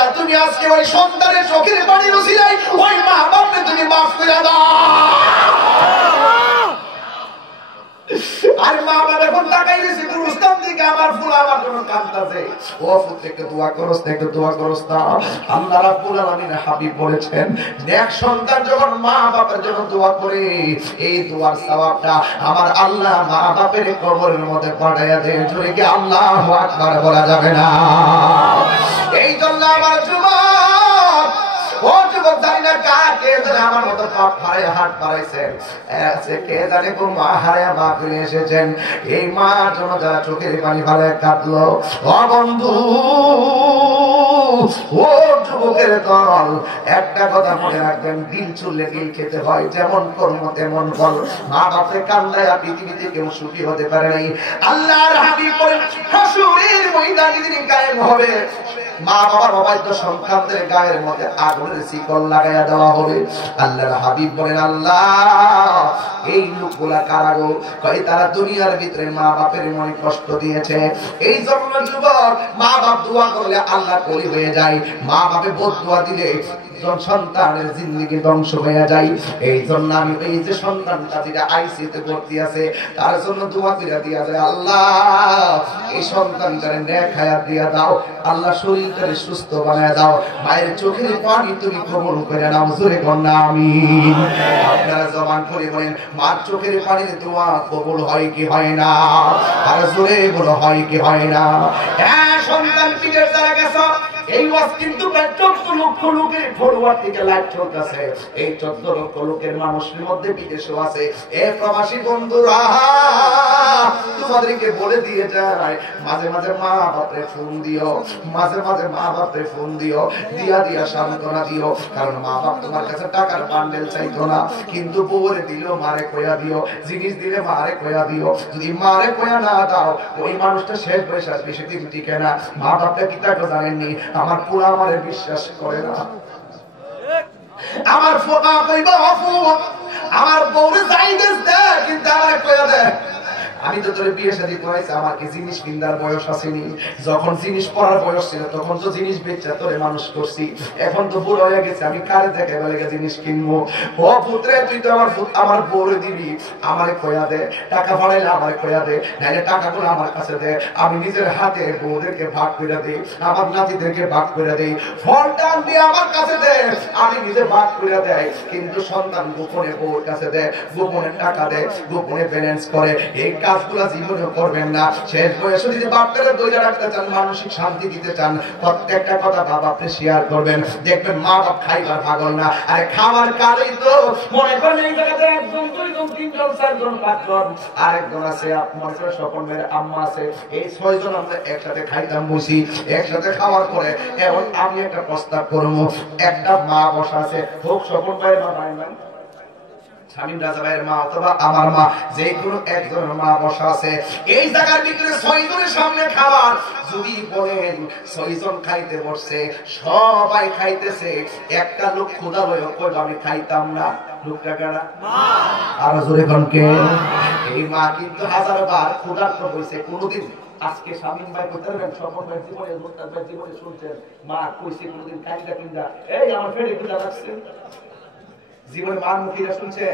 আল্লাহ তুমি আজকে ওই সন্তানের চোখের পানির উসিলায় ওই মা বাপকে তুমি মাফ করে দাও। আর মা বাবা এখন তাকাই দিয়েছে গুরুস্থান থেকে আমার ফুল আমার জন্য কাঁদতেছে। ও পুত্র একটু দোয়া করস না, একটু দোয়া করস না। আল্লাহ রাব্বুল আলামিন হাবিব বলেছেন নেক সন্তান যখন মা বাবার জন্য দোয়া করে এই দোয়ার সওয়াবটা আমার আল্লাহ মা বাপের কবরের মধ্যে পাঠাইয়া দেয়। জোরে কি আল্লাহু আকবার বলা যাবে না? এই জন্য আমার যুবক, ও যুবক জানি না কাকে জানে আমার মতো পাপ হারায় হাত বাড়াইছেন, কে জানে কোন মা হারায় মা ফিরে এসেছেন। এই মা জন্য যারা চোখের পানি ফালায় কাঁদলো, ও বন্ধু, ও যুবকের দল, একটা কথা মনে রাখবেন, দিল চুললে দিল খেতে হয়, যেমন কর্ম তেমন ফল। মা বাপের কান্দায় পৃথিবীতে কেউ সুখী হতে পারে নাই। আল্লাহর হাবিব বলেন হাসরের ময়দানে যেদিন কায়েম হবে মা বাবার অবাধ্য সন্তানদের গায়ের মধ্যে আগুনের শিকল লাগাইয়া দেওয়া হবে। আল্লাহর হাবিব বলেন আল্লাহ এই লোকগুলা কারা গো? কয় তারা দুনিয়ার ভিতরে মা বাপের মনে কষ্ট দিয়েছে। এই জন্য যুবক, মা বাপ দোয়া করলে আল্লাহ কলি হয়ে যায়, মা বাপে বদদুয়া দিলে সন্তানের জিন্দেগি ধ্বংস হয়ে যায়। এই জন্য আমি এই যে সন্তানটা যেটা আইসিতে ভর্তি আছে তার জন্য দোয়া করে দিয়া যায়, আল্লাহ এই সন্তানটারে নেক হায়াত দিয়া দাও, আল্লাহ শরীরটারে সুস্থ বানায় দাও, মায়ের চোখের পানি তুমি কবুল করে নাও। জোরে কন্যা আমিন। আপনারা জবান করে বলেন মার চোখের পানির দোয়া কবুল হয় কি হয় না? আর জোরে বলো হয় কি হয় না? হ্যাঁ, সন্তান বিদেশ যারা গেছে এই ওয়াজ কিন্তু প্রায় 14 লক্ষ লোকের ফলোয়ার থেকে লাইভ চলতেছে। এই 14 লক্ষ লোকের মানুষের মধ্যে বিদেশও আছে। এ প্রবাসী বন্ধুরা, তোমাদেরকে বলে দিয়ে যায়, মাঝে মাঝে মা বাপরে ফোন দিও, মাঝে মাঝে মা বাপরে ফোন দিও, দিয়া দিয়া সান্ত্বনা দিও। কারণ মা বাপ তোমার কাছে টাকার বান্ডেল চাইতো না, কিন্তু বউরে দিলেও মারে কয়া দিও, জিনিস দিলে মারে কয়া দিও। যদি মারে কয়া না দাও ওই মানুষটা শেষ বয়সে বেশি দিন টিকে না। মা বাপটা কি তাকে জানেননি? আমার পুরা আমারে বিশ্বাস করে না। আমার ফোকা কইব অফু আমার বউরে চাইদেস দে, কিন্তু আমারে কয়া দে আমি তো তোর বিয়ে শাদী করাইছি, আমার কি জিনিস কিনার বয়স আসেনি? যখন জিনিস পরার বয়স ছিল তখন তো জিনিস বেচা তোরে মানুষ করছি, এখন তো বুড়ো হয়ে গেছে, আমি কারে দেখে বলে জিনিস কিনবো? ও পুত্রে, তুই তো আমার বউরে দিবি, আমারে কয়া দে, টাকা ভাড়াইলে আমারে কয়া দে, নাইলে টাকাগুলো আমার কাছে দে, আমি নিজের হাতে বউদেরকে ভাগ করে দিই, আমার নাতিদেরকে ভাগ করে দিই, ফল টান দিয়ে আমার কাছে দে, আমি নিজে ভাগ করে দেয়। কিন্তু সন্তান গোপনে বউর কাছে দে, গোপনে টাকা দে, গোপনে ব্যালেন্স করে, এই কাজগুলা জীবনে করবেন না। শেষ বয়সে যদি বাপটাকে দইরা রাখতে চান, মানসিক শান্তি দিতে চান, প্রত্যেকটা কথা বাবা আপনি শেয়ার করবেন, দেখবেন মা বাপ খাইবার পাগল না। আরে খাবার কালেই তো মনে করেন এই জায়গাতে একজন, দুইজন, তিনজন, চারজন, পাঁচজন, আরেকজন আছে আপনার স্বপন ভাইয়ের আম্মা আছে, এই 6 জন আমরা একসাথে খাইতাম বসি, একসাথে খাওয়ার পরে এখন আমি একটা প্রস্তাব করবো, একটা মা বসা আছে, হোক স্বপন ভাইয়ের মা, ভাই ভাই স্বামী রাজা ভাইয়ের মা অথবা আমার মা, যে কোনো একজন মা বসা আছে, এই জায়গার ভিতরে 6 জনের সামনে খাবার যদি বলেন 6 জন খাইতে বসছে, সবাই খাইতেছে, একটা লোক ক্ষুধা হয়ে কইল আমি খাইতাম না, লোকটা কারা? আর জোরে কনকে এই মা কিন্তু 1000 বার ক্ষুধার্ত হইছে কোনদিন। আজকে স্বামী ভাই কইতে পারবেন স্বপন ভাই জীবনে, মুস্তাক ভাই জীবনে শুনছেন মা কইছে কোনদিন কাইন্দা কিন্দা এই আমার পেটে ক্ষুধা লাগছে? জীবনে মান মুখীরা শুনছে?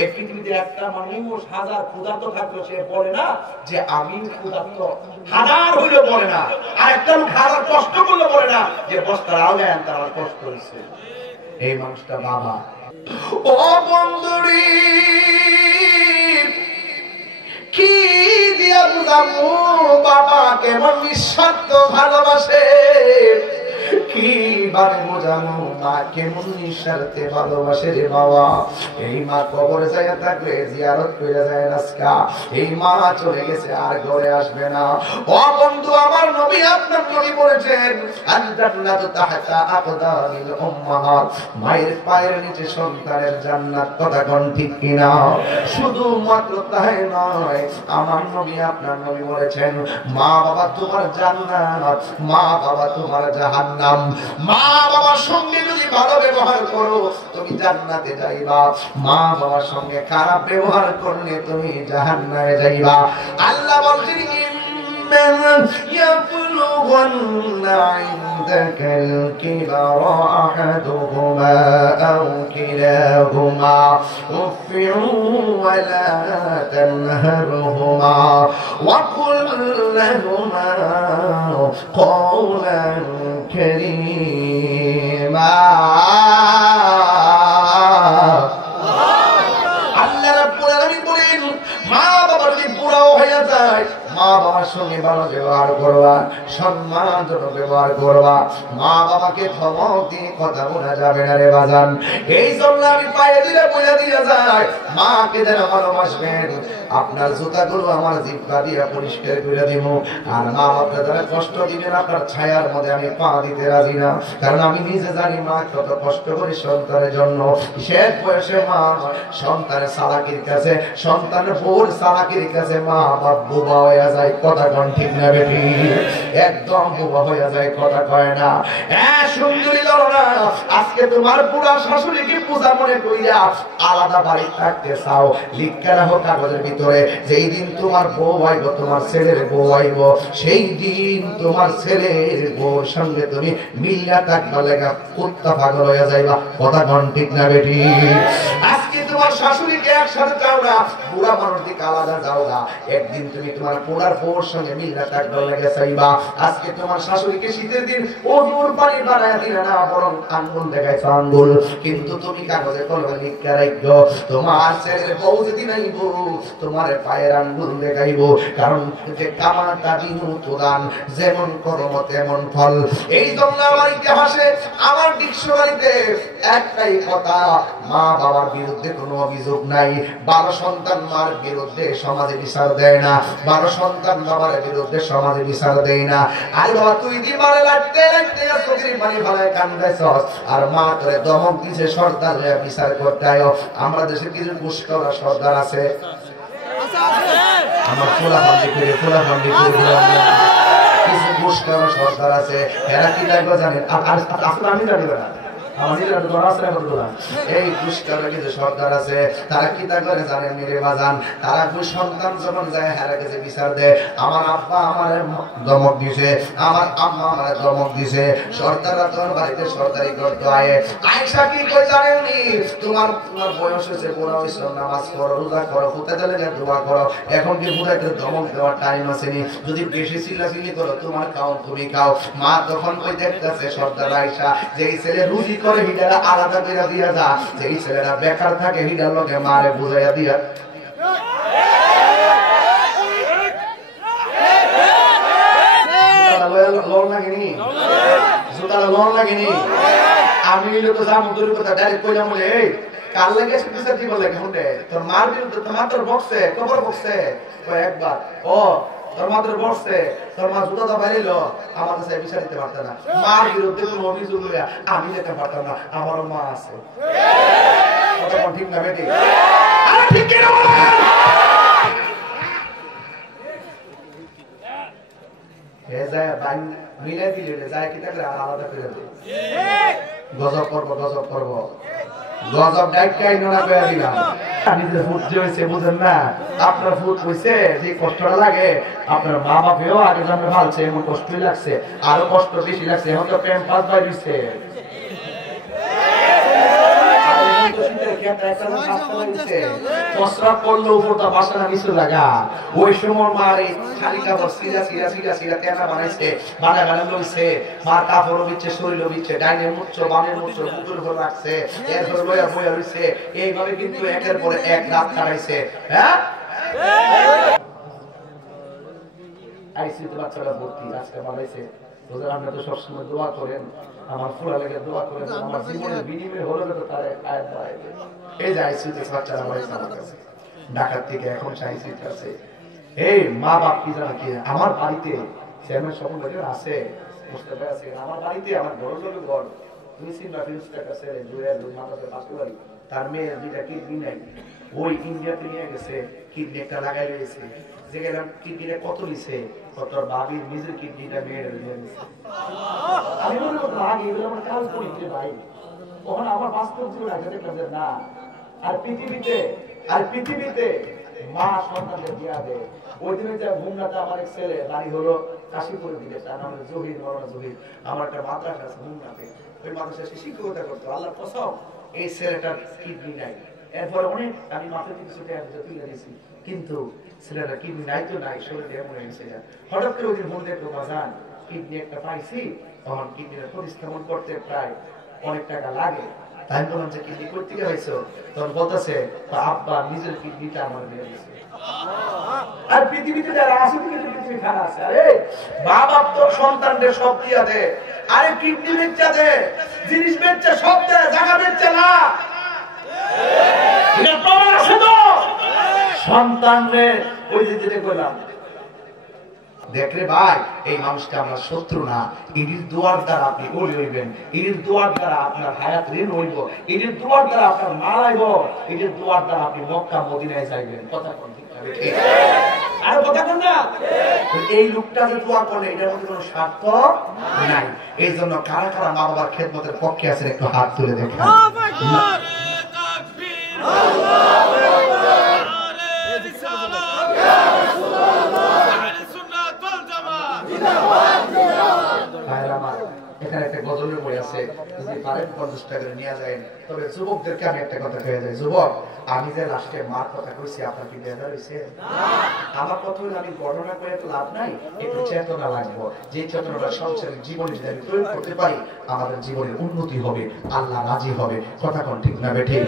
এই পৃথিবীতে একটা মানুষ 1000 ক্ষুধার্ত থাকলো, সে বলে না যে আমি ক্ষুধার্ত, 1000 হইলেও বলে না। আর একটা লোক 1000 কষ্ট করলে বলে না যে বস্তার আওগান তার কষ্ট হয়েছে। এই মানুষটা বাবা। ও বন্ধুরি, কি দিয়া বুঝাবো বাবা কেমন নিঃস্বার্থ ভালোবাসে, কি ভাবে বোঝানো মা কেমন নিঃস্বার্থে ভালোবাসে রে বাবা। এই মা কবরে যায় থাকলে জিয়ারত করে যায় নাসকা, এই মা চলে গেছে আর ঘরে আসবে না। ও বন্ধু, আমার নবী আপনার নবী বলেছেন আল জান্নাতু তাহতা আকদামিল উম্মাহাত, মায়ের পায়ের নিচে সন্তানের জান্নাত। কথা কোন ঠিক কিনা? শুধু মাত্র তাই নয়, আমার নবী আপনার নবী বলেছেন মা বাবা তোমার জান্নাত, মা বাবা তোমার জাহান্নাম। মা বাবার সঙ্গে যদি ভালো ব্যবহার করো তুমি জান্নাতে যাইবা, মা বাবার সঙ্গে খারাপ ব্যবহার করলে তুমি জাহান্নামে যাইবা। আল্লাহ বলেন يبلغن عندك الكبر أحدهما أو كلاهما أف ولا تنهرهما وقل لهما قولا كريما আল্লাহ রাব্বুল আলামিন বলেন মা বাবার যদি পুরাও হয়ে যায় মা বাবার সঙ্গে ভালো ব্যবহার করবা সম্মানজনক ব্যবহার করবা মা বাবাকে ধমক দিয়ে কথা বলা যাবে না রে বাজান এই জন্য আমি পায়ে দিলে বলে দিয়ে যায় মাকে যেন ভালোবাসবেন আপনার জুতাগুলো আমার জিহ্বা দিয়ে পরিষ্কার করে দিব আর মা বাপকে যারা কষ্ট দিবেন আপনার ছায়ার মধ্যে আমি পা দিতে রাজি না কারণ আমি নিজে জানি মা কত কষ্ট করে সন্তানের জন্য শেষ বয়সে মা সন্তানের সালাকির কাছে সন্তানের বউর সালাকির কাছে মা বাপ বোবা হয়ে যায় কথা কোন ঠিক না বেটি একদম বোবা হয়ে যায় কথা কয় না সুন্দরী লড়না আজকে তোমার পুরা শাশুড়িকে পূজা মনে কইরা আলাদা বাড়ি থাকতে চাও লিখে রাখো কাগজের ভিতরে যেই দিন তোমার বউ আইব তোমার ছেলের বউ আইব সেই দিন তোমার ছেলের বউর সঙ্গে তুমি মিল্লা থাকবা লাগা কুত্তা পাগল হয়ে যাইবা কথা কোন ঠিক না বেটি আজকে তোমার শাশুড়িকে একসাথে চাও না বুড়া মানুষ দিকে আলাদা যাও না একদিন তুমি তোমার পোড়ার বউর সঙ্গে মিল্লা থাকবা লাগা চাইবা আজকে তোমার শাশুড়িকে শীতের দিন ওজুর পানি বানায় দিলে না বরং আঙ্গুল দেখাইছো আঙ্গুল কিন্তু তুমি কাগজে কলমে লিখে রাখো তোমার ছেলের বউ যেদিন আইব তোমার পায়ের আঙ্গুল দেখাইব কারণ যে কামাটা দিনু তোদান যেমন কর্ম তেমন ফল এই জন্য আমার ইতিহাসে আমার ডিকশনারিতে একটাই কথা মা বাবার বিরুদ্ধে কোনো অভিযোগ নাই 12 সন্তান মার বিরুদ্ধে সমাজে বিচার দেয় না 12 সন্তান বাবার বিরুদ্ধে সমাজে বিচার দেয় না আর বাবা তুই দিবারে লাগতে লাগতে চোখের পানি ফেলায় কান্দাইছস আর মা তোরে দমক দিছে সর্দার লয়া বিচার করতে আয়ো আমরা দেশে কিছু পুষ্করা সর্দার আছে আমার ফুলা ফান্ডি করে কিছু পুষ্করা সর্দার আছে এরা কি লাগবে জানেন আর আসলে আমি জানি না এই পুষ্করা কিছু সর্দার আছে তারা কি তা করে জানেন নিরে বাজান তারা সন্তান যখন যায় হেরা কাছে বিচার দেয় আমার আব্বা আমার দমক দিছে আমার আম্মা আমার দমক দিছে সর্দাররা তোর বাড়িতে সর্দারি করতে আয় আয়েশা কি কই জানেননি তোমার বয়স হয়েছে পুরা ইসলাম নামাজ পড়ো রোজা করো ফুতে দিলে দোয়া করো এখন কি বুড়াকে দমক দেওয়ার টাইম আসেনি যদি বেশি চিল্লাচিল্লি করো তোমার খাও তুমি খাও মা তখন ওই দেখতেছে সর্দার আয়েশা যে এই ছেলে রুজি করে হিডারা আলাদা করে দিয়া যা যেই ছেলেরা বেকার থাকে হিডার লোকে মারে বুঝাইয়া দিয়া আমি তো জামুদুর কথা ডাইরেক্ট কইলাম বলে এই কাল লাগে বিচার দিব লাগে হুন্ডে তোর মার বিরুদ্ধে তোমার তোর বক্সে কবর বক্সে একবার ও তোর মাত্র বসছে তোর মা জুতা দা বাইরেলো আমার কাছে বিচার দিতে পারত না মার বিরুদ্ধে কোনো অভিযোগ লইয়া আমি যেতে পারতাম না আমারও মা আছে কথা কোন ঠিক না বেটি আরে ঠিক কি না বলেন এ যায় বাইন মিলে দিলে যায় কি তাকে আলাদা করে দে গজব করব গজব ডাইকাই নোনা কইয়া দিলাম নিজের ফুট যে হইছে বুঝেন না আপনার ফুট হইছে যে কষ্টটা লাগে আপনার মা বাপেও আগে জানে ভালছে এমন কষ্টই লাগছে আরো কষ্ট বেশি লাগছে এখন তো প্রেম পাস বাই দিছে ওই সময় মার খালি কাপড় সিরা তেনা বানাইছে বানায় লইছে মার কাপড় বিচ্ছে শরীর বিচ্ছে ডাইনের মুচ্ছ বামের মুচ্ছ বুকুর উপর রাখছে এরপর বইয়া রইছে এইভাবে কিন্তু একের পরে এক রাত কাটাইছে হ্যাঁ আইসিতে বাচ্চারা ভর্তি আজকে বানাইছে ওদের আমরা তো সবসময় দোয়া করেন আমার ফুলা লেগে দোয়া করেন আমার জীবনের বিনিময় হলো তো তারে আয়াত বাড়াইবে এই যে আইসিতে বাচ্চারা বাড়িতে আমার কাছে ঢাকার থেকে এখন আইসিতে আছে এই মা বাপ কি জানা কি আমার বাড়িতে চেয়ারম্যান সকল আছে মুস্তাফা আছে আমার বাড়িতে আমার বড় লোকের ঘর তুমি সিনবা ফিউজটার কাছে জুয়েল দুই মাথাতে পাশে বাড়ি তার মেয়ে দুইটা কিডনি নাই ওই ইন্ডিয়াতে নিয়ে গেছে কিডনি একটা লাগাই রয়েছে যেখানে কিডনিটা কত নিছে কত ভাবির নিজের কিডনিটা মেয়ের দিয়ে দিছে আমি মনে করতাম আগে এগুলো আমার কাজ করি ভাই তখন আমার বাস্তব জীবনে দেখলাম যে না আর পৃথিবীতে মা সন্তানদের বিয়া দেয়। ওই দিনে যে মুন্নাতে আমার এক ছেলে বাড়ি হলো কাশীপুরের দিকে, তার নাম জহির, মৌলানা জহির। আমার একটা মাদ্রাসা আছে মুন্নাতে, ওই মাদ্রাসায় সে শিক্ষকতা করতো। আল্লাহর কসম এই ছেলেটার কিডনি নাই। এরপরে অনেক আমি মাথায় কিছু তুলে দিয়েছি, কিন্তু ছেলেটা কিডনি নাই তো নাই, শরীরে এমন হয়ে গেছে। হঠাৎ করে ওই দিন মনে একটু বাজান কিডনি একটা পাইছি, তখন কিডনিটা প্রতিস্থাপন করতে প্রায় অনেক টাকা লাগে। তাই বললাম যে কিডনি করতে গেছো, তখন বলতেছে আব্বা নিজের কিডনিটা আমার দিয়ে দিয়েছে। আর পৃথিবীতে যারা আছে কিন্তু পৃথিবী খারাপ আছে। আরে বাবা তো সন্তানদের সব দিয়া দে, আরে কিডনি বেচা দে, জিনিস বেচা সব দে, জায়গা বেচা না। এটা প্রমাণ আছে তো সন্তানরে ওই যে যেটা কইলাম। দেখরে ভাই, এই মানুষটা আমার শত্রু না, এটির দোয়ার দ্বারা আপনি ওলি হইবেন, এটির দোয়ার দ্বারা আপনার হায়াত ঋণ হইব, এটির দোয়ার দ্বারা আপনার মাল আইব, এটির দোয়ার দ্বারা আপনি মক্কা মদিনায় যাইবেন। কথা কোন ঠিক না? আর কথা কোন না? এই লোকটা যে দোয়া করে এটার মধ্যে কোনো স্বার্থ নাই। এই জন্য কারা কারা মা বাবার খেদমতের পক্ষে আছেন একটু হাত তুলে দেখেন। এখানে একটা গজলের বই আছে, যদি পারেন 50 টাকা করে নিয়ে যায়। তবে যুবকদেরকে আমি একটা কথা কয়ে যাই, যুবক আমি যে লাস্টে মার কথা কইছি আপনার কি বেদা হইছে? আমার কথা হলো আমি গণনা করে তো লাভ নাই, একটু চেতনা লাগবে। যে চেতনাটা সংসারের জীবনে যদি আমি প্রয়োগ করতে পারি, আমাদের জীবনের উন্নতি হবে, আল্লাহ রাজি হবে। কথা কোন ঠিক না বেঠিক?